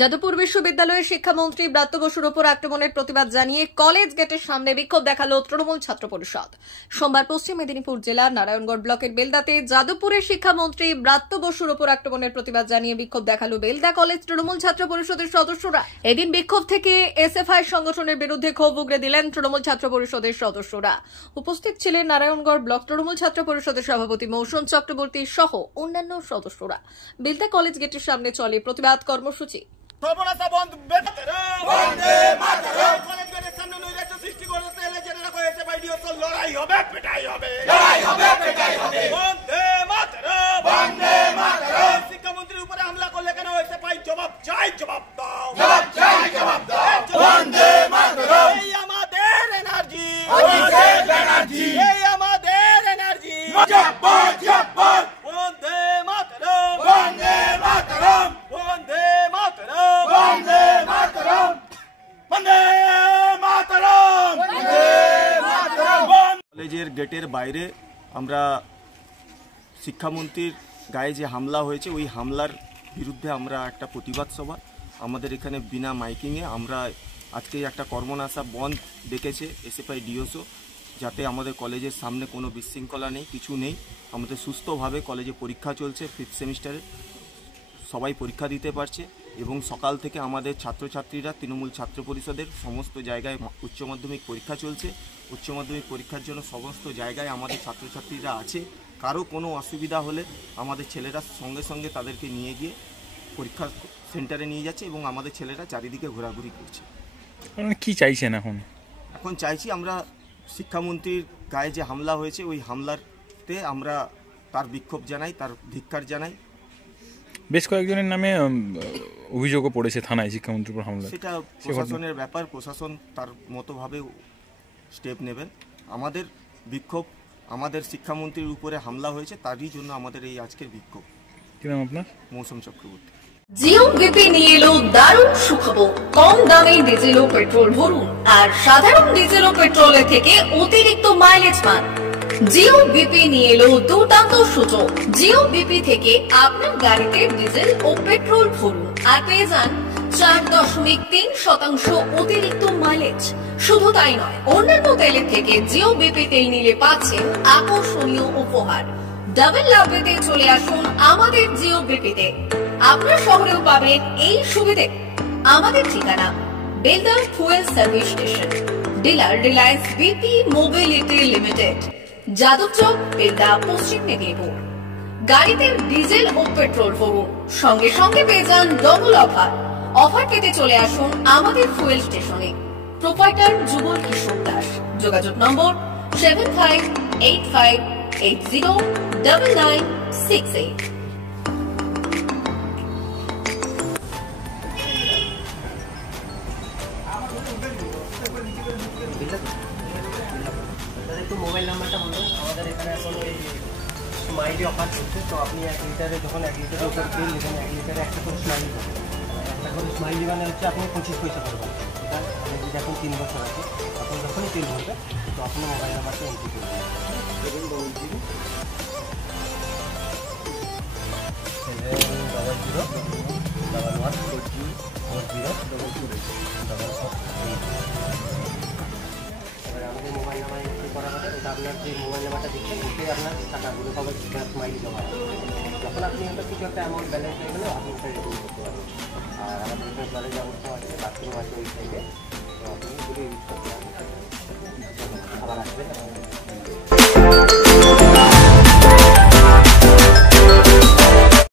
যাদবপুর বিশ্ববিদ্যালয়ের শিক্ষামন্ত্রী ব্রাত্য বসুর ওপর আক্রমণের প্রতিবাদ জানিয়ে কলেজ গেটের সামনে বিক্ষোভ দেখালো তৃণমূল ছাত্র পরিষদ। সোমবার পশ্চিম মেদিনীপুর জেলার নারায়ণগড় ব্লকের বেলদাতে যাদবপুরের শিক্ষামন্ত্রী ব্রাত্য বসুর ওপর আক্রমণের প্রতিবাদ জানিয়ে বিক্ষোভ দেখালো বেলদা কলেজ তৃণমূল ছাত্র পরিষদের সদস্যরা। এদিন বিক্ষোভ থেকে এসএফআই সংগঠনের বিরুদ্ধে ক্ষোভ উগরে দিলেন তৃণমূল ছাত্র পরিষদের সদস্যরা। উপস্থিত ছিলেন নারায়ণগড় ব্লক তৃণমূল ছাত্র পরিষদের সভাপতি মৌসুম চক্রবর্তী সহ অন্যান্য সদস্যরা। বেলদা কলেজ গেটের সামনে চলে প্রতিবাদ কর্মসূচি। বন্দে মাতরম কলেজ গেটের সামনে নৈরাজ্য সৃষ্টি করতে এলে জেনেরা কয়েছে বাইডিও তো লড়াই হবে পেটাই হবে বন্দে মাতরম শিক্ষামন্ত্রীর উপরে হামলা করলে কেন হয়েছে ভাই জবাব চাই জবাব দাও বন্দে মাতরম এই আমাদের এনার্জি এই আমাদের এনার্জি বন্দে মাতরম কলেজের গেটের বাইরে আমরা শিক্ষামন্ত্রীর গায়ে যে হামলা হয়েছে ওই হামলার বিরুদ্ধে আমরা একটা প্রতিবাদ সভা আমাদের এখানে বিনা মাইকিংয়ে আমরা আজকে একটা কর্মনাশা বন্ধ ডেকেছে এসএফআই ডিওসও, যাতে আমাদের কলেজের সামনে কোনো বিশৃঙ্খলা নেই, কিছু নেই, আমাদের সুস্থভাবে কলেজে পরীক্ষা চলছে। 5th সেমিস্টারে সবাই পরীক্ষা দিতে পারছে এবং সকাল থেকে আমাদের ছাত্রছাত্রীরা তৃণমূল ছাত্র পরিষদের সমস্ত জায়গায় উচ্চ মাধ্যমিক পরীক্ষা চলছে। উচ্চ মাধ্যমিক পরীক্ষার জন্য সমস্ত জায়গায় আমাদের ছাত্রছাত্রীরা আছে। কারো কোনো অসুবিধা হলে আমাদের ছেলেরা সঙ্গে সঙ্গে তাদেরকে নিয়ে গিয়ে পরীক্ষা সেন্টারে নিয়ে যাচ্ছে এবং আমাদের ছেলেরা চারিদিকে ঘোরাঘুরি করছে। কি চাইছেন এখন চাইছি আমরা শিক্ষামন্ত্রীর গায়ে যে হামলা হয়েছে ওই হামলাতে আমরা তার বিক্ষোভ জানাই, তার ধিক্কার জানাই। বেশ কয়েকজনের নামে অভিযোগও পড়েছে থানায় শিক্ষামন্ত্রীর উপর হামলা। সেটা প্রশাসনের ব্যাপার, প্রশাসন তার মতোভাবে স্টেপ নেবেন। আমাদের বিক্ষোভ আমাদের শিক্ষামন্ত্রীর উপরে হামলা হয়েছে, তারই জন্য আমাদের এই আজকের বিক্ষোভ। কি নাম আপনার? মৌসুম চক্রবর্তী। জিও বিপি নিয়ে এলো দারুণ সুখবর। কম দামে ডিজেল ও পেট্রোল ভরুন আর সাধারণ ডিজেল ও পেট্রোলের থেকে অতিরিক্ত মাইলেজ পান। জিও বিপি নিয়ে এলো দুর্দান্ত সুযোগ। জিও বিপি থেকে আপনার গাড়িতে ডিজেল ও পেট্রোল ভরুন আর পেয়ে যান 4.3% অতিরিক্ত মাইলেজ। শুধু তাই নয়, অন্যান্য তেলের থেকে জিও বিপি তেল নিলে পাচ্ছেন আকর্ষণীয় উপহার। ডাবল লাভ পেতে চলে আসুন আমাদের জিও বিপিতে। আপনার শহরেও পাবেন এই সুবিধে। আমাদের ঠিকানা Belda fuel service station, dealer Reliance BP mobility limited, Jadabchak, Belda, পশ্চিম মেদিনীপুর। গাড়িতে ডিজেল ও পেট্রোল ভরুন, সঙ্গে সঙ্গে পেয়ে যান ডবল অফার। অফার পেতে চলে আসুন আমাদের ফুয়েল স্টেশনে। প্রোপাইটার যুগল কিশোর দাস। যোগাযোগ নম্বর 7585809968। একটু মোবাইল নাম্বারটা বলুন। আমাদের এখানে এখন ওই স্মাইলি অফার চলছে, তো আপনি 1 লিটারে যখন 1 লিটারের উপর তেল নেবেন 1 লিটারে একটা করে স্মাইলি পাবেন। একটা করে স্মাইলি মানে হচ্ছে আপনি 25 পয়সা পাবেন। এটা আপনি যদি এখন 3 বছর আছে তখন যখনই তেল ভরবে তো আপনার মোবাইল নাম্বারটা এন্ট্রি করবেন 700114040 আমাদের মোবাইল নাম্বার এন্ট্রি করা হবে। এটা আপনার যে মোবাইল নাম্বারটা দিচ্ছেন ওতে আপনার টাকাগুলো হবে স্মাইলি জমা হবে। যখন আপনি হয়তো কিছু একটা অ্যামাউন্ট ব্যালেন্স হয়ে গেলে আপনি ওটা রিডিম করতে পারবেন। আর আমাদের এখানে জলের ব্যবস্থা আছে, বাথরুম আছে ওই সাইডে, তো আপনি যদি ইউজ করতে পারেন। খাবার আসবেন।